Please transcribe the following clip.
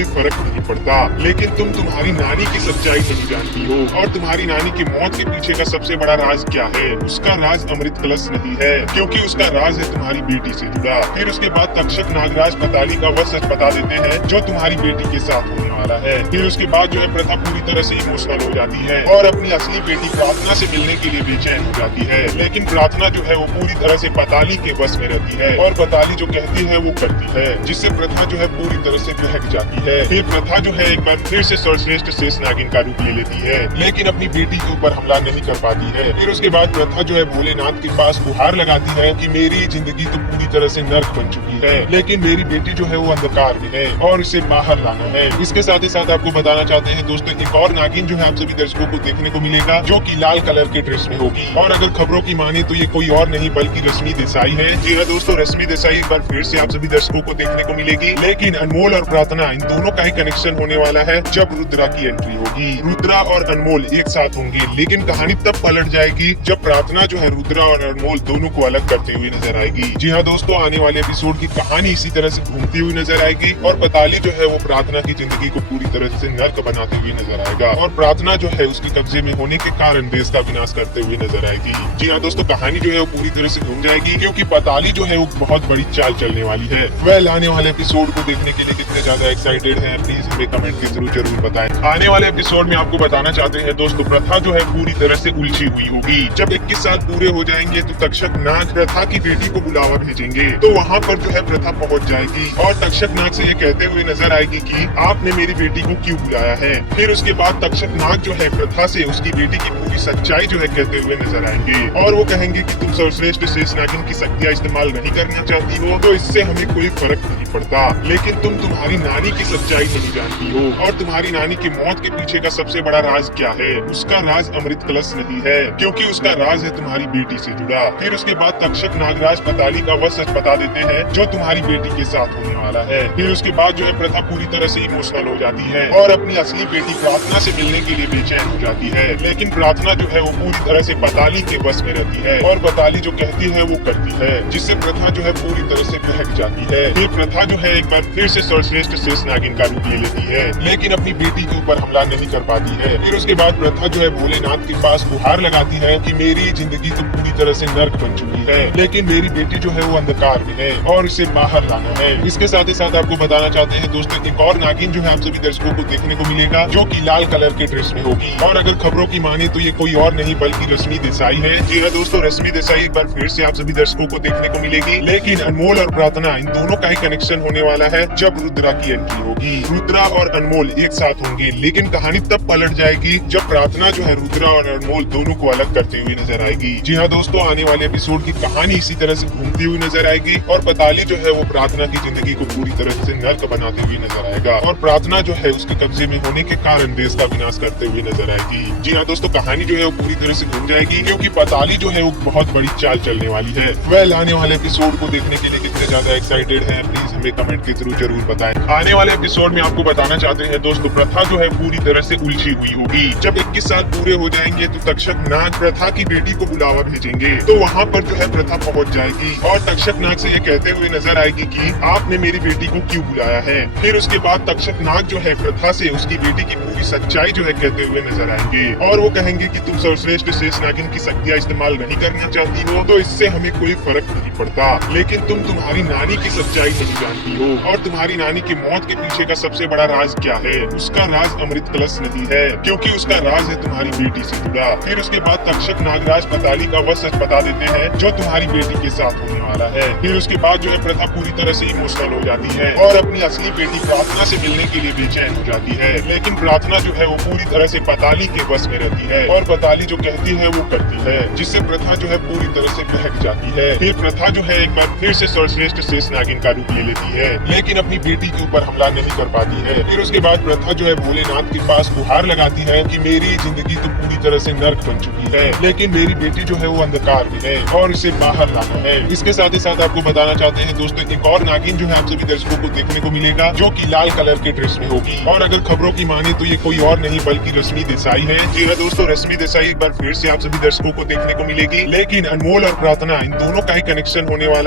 कोई फर्क नहीं पड़ता, लेकिन तुम तुम्हारी नानी की सच्चाई नहीं जानती हो। और तुम्हारी नानी की मौत के पीछे का सबसे बड़ा राज क्या है? उसका राज अमृत कलश नहीं है, क्योंकि उसका राज है तुम्हारी बेटी से जुड़ा। फिर उसके बाद तक्षक नागराज पताली का वह सच बता देते हैं जो तुम्हारी बेटी के साथ होने वाला है। फिर उसके बाद जो है प्रथा पूरी तरह से इमोशनल हो जाती है और अपनी असली बेटी प्रार्थना से मिलने के लिए बेचैन हो जाती है। लेकिन प्रार्थना जो है वो पूरी तरह से पताली के बस में रहती है और पताली जो कहती है वो करती है, जिससे प्रथा जो है पूरी तरह से बहक जाती है। फिर प्रथा जो है एक बार फिर से सर्वश्रेष्ठ शेष नागिन का रूप ले लेती है, लेकिन अपनी बेटी के ऊपर हमला नहीं कर पाती है। फिर उसके बाद प्रथा जो है भोलेनाथ के पास गुहार लगाती है कि मेरी जिंदगी तो पूरी तरह से नर्क बन चुकी है, लेकिन मेरी बेटी जो है वो अंधकार में है और इसे बाहर लाना है। इसके साथ ही साथ आपको बताना चाहते हैं दोस्तों, एक और नागिन जो है आप सभी दर्शकों को देखने को मिलेगा, जो कि लाल कलर के ड्रेस में होगी। और अगर खबरों की माने तो ये कोई और नहीं बल्कि रश्मि देसाई है। जी हाँ दोस्तों, रश्मि देसाई एक बार फिर से आप सभी दर्शकों को देखने को मिलेगी, लेकिन अनमोल और प्रार्थना इन दोनों का ही कनेक्शन होने वाला है जब रुद्रा की एंट्री होगी। रुद्रा और अनमोल एक साथ होंगे, लेकिन कहानी तब पलट जाएगी जब प्रार्थना जो है रुद्रा और अनमोल दोनों को अलग करते हुए नजर आएगी। जी हाँ दोस्तों, आने वाले एपिसोड की कहानी इसी तरह से घूमती हुई नजर आएगी और पताली जो है वो प्रार्थना की जिंदगी को पूरी तरह से नर्क बनाते हुए नजर आएगा और प्रार्थना जो है उसके कब्जे में होने के कारण देश का विनाश करते हुए नजर आएगी। जी हाँ दोस्तों, कहानी जो है वो पूरी तरह से घूम जाएगी, क्योंकि पताली जो है वो बहुत बड़ी चाल चलने वाली है। वेल, आने वाले एपिसोड को देखने के लिए कितने ज्यादा एक्साइटेड हैं प्लीज हमें कमेंट के थ्रू जरूर बताएं। आने वाले एपिसोड में आपको बताना चाहते हैं दोस्तों, प्रथा जो है पूरी तरह से उलझी हुई होगी। जब 21 साल पूरे हो जाएंगे तो तक्षक नाग प्रथा की बेटी को बुलावा भेजेंगे, तो वहाँ पर जो है प्रथा पहुँच जाएगी और तक्षक नाग से ये कहते हुए नजर आएगी कि आपने मेरी बेटी को क्यों बुलाया है। फिर उसके बाद तक्षक नाग जो है प्रथा से उसकी बेटी की पूरी सच्चाई जो है कहते हुए नजर आएंगे और वो कहेंगे कि तुम सर्वश्रेष्ठ शेष नागिन की शक्तियाँ इस्तेमाल नहीं करना चाहती हो तो इससे हमें कोई फर्क नहीं पड़ता, लेकिन तुम तुम्हारी नानी की सच्चाई नहीं जानती हो। और तुम्हारी नानी की मौत के पीछे का सबसे बड़ा राज क्या है? उसका राज अमृत कलश नहीं है, क्योंकि उसका राज है तुम्हारी बेटी से जुड़ा। फिर उसके बाद तक्षक नागराज पताली का वह सच बता देते हैं जो तुम्हारी बेटी के साथ होने वाला है। फिर उसके बाद जो है प्रथा पूरी तरह से इमोशनल हो जाती है और अपनी असली बेटी प्रार्थना से मिलने के लिए बेचैन हो जाती है। लेकिन प्रार्थना जो है वो पूरी तरह से पताली के बस में रहती है और पताली जो कहती है वो करती है, जिससे प्रथा जो है पूरी तरह से बहक जाती है। फिर प्रथा जो है एक बार फिर से सर्वश्रेष्ठ शेष नागिन का रूप ले लेती है, लेकिन अपनी बेटी के ऊपर हमला नहीं कर पाती है। फिर उसके बाद प्रथा जो है भोलेनाथ के पास गुहार लगाती है कि मेरी जिंदगी तो पूरी तरह से नर्क बन चुकी है, लेकिन मेरी बेटी जो है वो अंधकार में है और इसे बाहर लाना है। इसके साथ ही साथ आपको बताना चाहते हैं दोस्तों, एक और नागिन जो है आप सभी दर्शकों को देखने को मिलेगा, जो कि लाल कलर के ड्रेस में होगी। और अगर खबरों की माने तो ये कोई और नहीं बल्कि रश्मि देसाई है। जी हाँ दोस्तों, रश्मि देसाई एक बार फिर से आप सभी दर्शकों को देखने को मिलेगी, लेकिन अनमोल और प्रार्थना इन दोनों का ही कनेक्शन होने वाला है जब रुद्रा की एंट्री होगी। रुद्रा और अनमोल एक साथ होंगे, लेकिन कहानी तब पलट जाएगी जब प्रार्थना जो है रुद्रा और अनमोल दोनों को अलग करते हुए नजर आएगी। जी हाँ दोस्तों, आने वाले एपिसोड की कहानी इसी तरह से घूमती हुई नजर आएगी और पताली जो है वो प्रार्थना की जिंदगी को पूरी तरह से नर्क बनाते हुए नजर आएगा और प्रार्थना जो है उसके कब्जे में होने के कारण देश का विनाश करते हुए नजर आएगी। जी हाँ दोस्तों, कहानी जो है वो पूरी तरह से घूम जाएगी, क्योंकि पताली जो है वो बहुत बड़ी चाल चलने वाली है। वेल, आने वाले एपिसोड को देखने के लिए कितने ज्यादा एक्साइटेड हैं प्लीज हमें कमेंट के थ्रू जरूर बताएं। आने वाले एपिसोड में आपको बताना चाहते हैं दोस्तों, प्रथा जो है पूरी तरह से उलझी हुई होगी। जब 21 साल पूरे हो जाएंगे तो तक्षक नाग प्रथा की बेटी को बुलावा भेजेंगे, तो वहाँ पर जो है प्रथा पहुँच जाएगी और तक्षक नाग से ये कहते हुए नजर आएगी कि आपने मेरी बेटी को क्यों बुलाया है। फिर उसके बाद तक्षक नाग जो है प्रथा से उसकी बेटी की पूरी सच्चाई जो है कहते हुए नजर आएंगे और वो कहेंगे कि तुम सर्वश्रेष्ठ शेष नागिन की शक्तियाँ इस्तेमाल नहीं करना चाहती हो तो इससे हमें कोई फर्क नहीं पड़ता, लेकिन तुम तुम्हारी नानी की सच्चाई नहीं जानती हो। और तुम्हारी नानी की मौत के पीछे का सबसे बड़ा राज क्या है? उसका राज अमृत कलश नहीं है, क्योंकि उसका राज है तुम्हारी बेटी से जुड़ा। फिर उसके बाद तक्षक नागराज पताली का वह सच बता देते हैं जो तुम्हारी बेटी के साथ होने वाला है। फिर उसके बाद जो है प्रथा पूरी तरह से इमोशनल हो जाती है और अपनी असली बेटी प्रार्थना से मिलने के लिए बेचैन हो जाती है। लेकिन प्रार्थना जो है वो पूरी तरह से पताली के बस में रहती है और पताली जो कहती है वो करती है, जिससे प्रथा जो है पूरी तरह से बहक जाती है। फिर प्रथा जो है एक बार फिर से सर्वश्रेष्ठ शेष नागिन का रूप ले लेती है, लेकिन अपनी बेटी के ऊपर हमला नहीं कर पाती है। फिर उसके बाद प्रथा जो है भोलेनाथ के पास गुहार लगाती है कि मेरी जिंदगी तो पूरी तरह से नर्क बन चुकी है, लेकिन मेरी बेटी जो है वो अंधकार में है और इसे बाहर लाना है। इसके साथ ही साथ आपको बताना चाहते हैं दोस्तों, एक और नागिन जो है आप सभी दर्शकों को देखने को मिलेगा, जो कि लाल कलर के ड्रेस में होगी। और अगर खबरों की माने तो ये कोई और नहीं बल्कि रश्मि देसाई है। जी हाँ दोस्तों, रश्मि देसाई एक बार फिर से आप सभी दर्शकों को देखने को मिलेगी, लेकिन अनमोल और प्रार्थना इन दोनों का ही कनेक्शन होने वाला